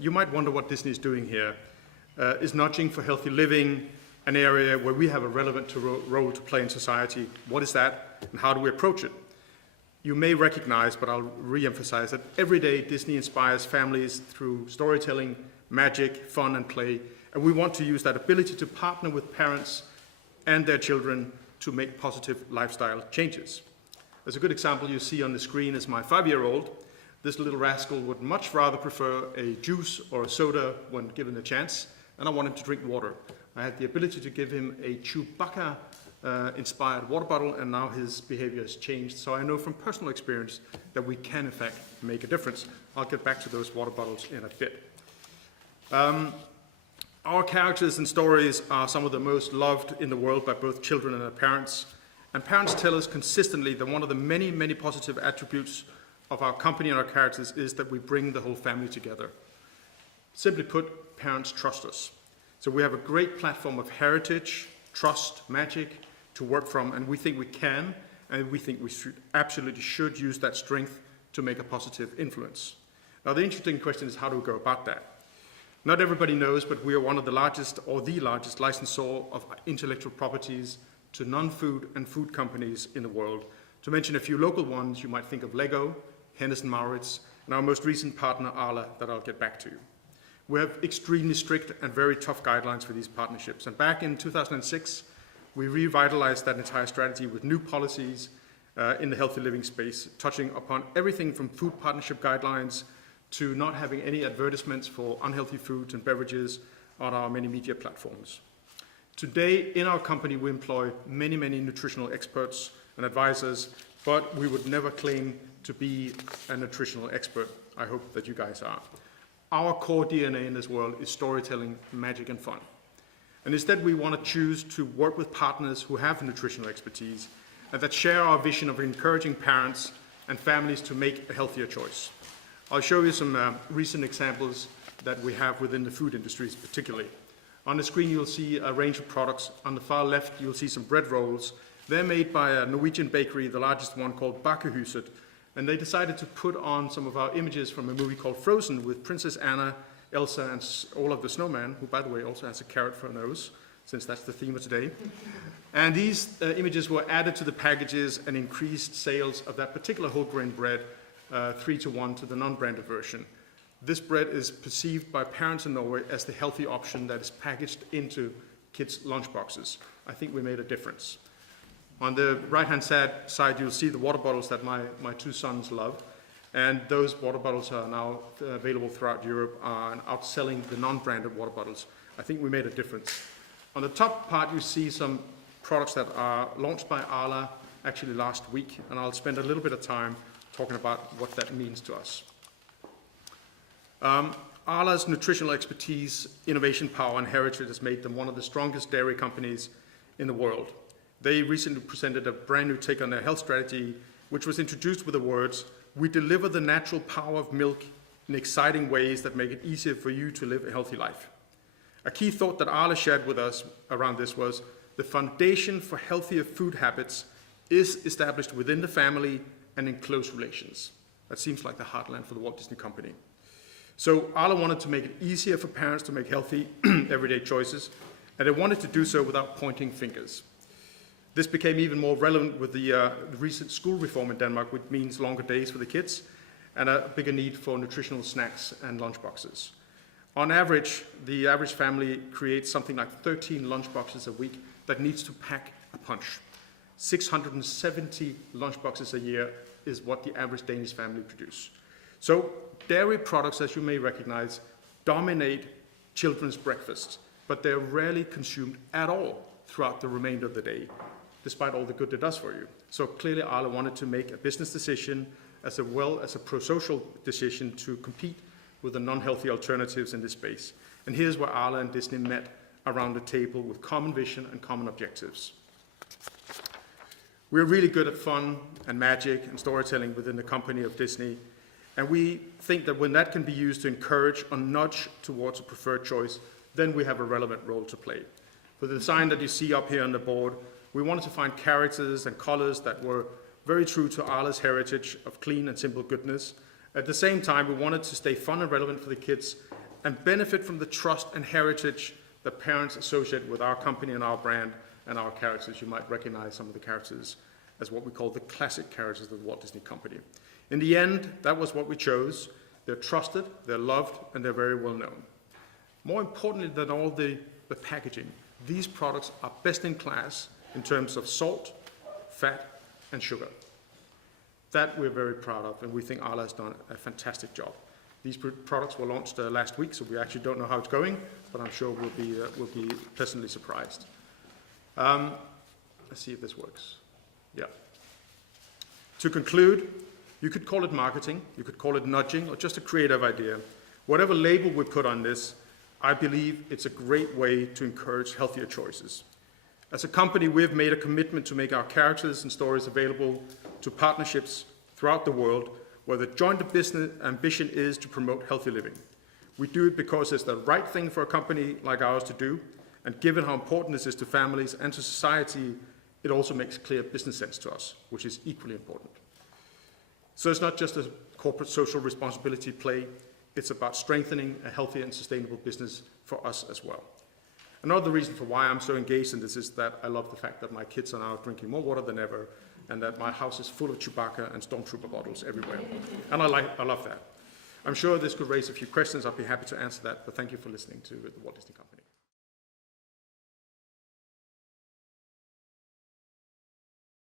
You might wonder what Disney is doing here. Is nudging for healthy living an area where we have a relevant role to play in society? What is that, and how do we approach it? You may recognize, but I'll re-emphasize that every day Disney inspires families through storytelling, magic, fun, and play, and we want to use that ability to partner with parents and their children to make positive lifestyle changes. As a good example you see on the screen is my 5-year-old. This little rascal would much rather prefer a juice or a soda when given the chance, and I want him to drink water. I had the ability to give him a Chewbacca inspired water bottle, and now his behavior has changed. So I know from personal experience that we can in fact make a difference. I'll get back to those water bottles in a bit. Our characters and stories are some of the most loved in the world by both children and their parents. And parents tell us consistently that one of the many, many positive attributes of our company and our characters is that we bring the whole family together. Simply put, parents trust us. So we have a great platform of heritage, trust, magic to work from, and we think we can, and we think we absolutely should use that strength to make a positive influence. Now the interesting question is, how do we go about that? Not everybody knows, but we are one of the largest, or the largest, licensor of intellectual properties to non-food and food companies in the world. To mention a few local ones, you might think of Lego, Hennes & Mauritz, and our most recent partner, Arla, that I'll get back to. We have extremely strict and very tough guidelines for these partnerships. And back in 2006, we revitalized that entire strategy with new policies in the healthy living space, touching upon everything from food partnership guidelines to not having any advertisements for unhealthy foods and beverages on our many media platforms. Today, in our company, we employ many, many nutritional experts and advisors, but we would never claim to be a nutritional expert. I hope that you guys are. Our core DNA in this world is storytelling, magic, and fun. And instead, we want to choose to work with partners who have nutritional expertise and that share our vision of encouraging parents and families to make a healthier choice. I'll show you some recent examples that we have within the food industries particularly. On the screen, you'll see a range of products. On the far left, you'll see some bread rolls. They're made by a Norwegian bakery, the largest one, called Bakehuset. And they decided to put on some of our images from a movie called Frozen with Princess Anna, Elsa, and Olaf the Snowman, who, by the way, also has a carrot for a nose, since that's the theme of today. And these images were added to the packages and increased sales of that particular whole grain bread 3-to-1 to the non-branded version. This bread is perceived by parents in Norway as the healthy option that is packaged into kids' lunchboxes. I think we made a difference. On the right-hand side, you'll see the water bottles that my 2 sons love. And those water bottles are now available throughout Europe and outselling the non-branded water bottles. I think we made a difference. On the top part, you see some products that are launched by Arla actually last week, and I'll spend a little bit of time talking about what that means to us. Arla's nutritional expertise, innovation power, and heritage has made them one of the strongest dairy companies in the world. They recently presented a brand new take on their health strategy, which was introduced with the words, "We deliver the natural power of milk in exciting ways that make it easier for you to live a healthy life." A key thought that Arla shared with us around this was, the foundation for healthier food habits is established within the family and in close relations. That seems like the heartland for the Walt Disney Company. So Arla wanted to make it easier for parents to make healthy, everyday choices, and they wanted to do so without pointing fingers. This became even more relevant with the recent school reform in Denmark, which means longer days for the kids and a bigger need for nutritional snacks and lunchboxes. On average, the average family creates something like 13 lunchboxes a week that needs to pack a punch. 670 lunchboxes a year is what the average Danish family produce. So dairy products, as you may recognize, dominate children's breakfasts, but they're rarely consumed at all throughout the remainder of the day, despite all the good it does for you. So clearly Arla wanted to make a business decision as well as a pro-social decision to compete with the non-healthy alternatives in this space. And here's where Arla and Disney met around the table with common vision and common objectives. We're really good at fun and magic and storytelling within the company of Disney, and we think that when that can be used to encourage or nudge towards a preferred choice, then we have a relevant role to play. For the design that you see up here on the board, we wanted to find characters and colors that were very true to Arla's heritage of clean and simple goodness. At the same time, we wanted to stay fun and relevant for the kids and benefit from the trust and heritage that parents associate with our company and our brand and our characters. You might recognize some of the characters as what we call the classic characters of the Walt Disney Company. In the end, that was what we chose. They're trusted, they're loved, and they're very well known. More importantly than all the packaging, these products are best in class in terms of salt, fat, and sugar. That we're very proud of, and we think Arla has done a fantastic job. These products were launched last week, so we actually don't know how it's going, but I'm sure we'll be pleasantly surprised. Let's see if this works. Yeah. To conclude, you could call it marketing, you could call it nudging, or just a creative idea. Whatever label we put on this, I believe it's a great way to encourage healthier choices. As a company, we have made a commitment to make our characters and stories available to partnerships throughout the world, where the joint business ambition is to promote healthy living. We do it because it's the right thing for a company like ours to do, and given how important this is to families and to society, it also makes clear business sense to us, which is equally important. So it's not just a corporate social responsibility play, it's about strengthening a healthy and sustainable business for us as well. Another reason for why I'm so engaged in this is that I love the fact that my kids are now drinking more water than ever, and that my house is full of Chewbacca and Stormtrooper bottles everywhere. And I love that. I'm sure this could raise a few questions. I'd be happy to answer that, but thank you for listening to the Walt Disney Company.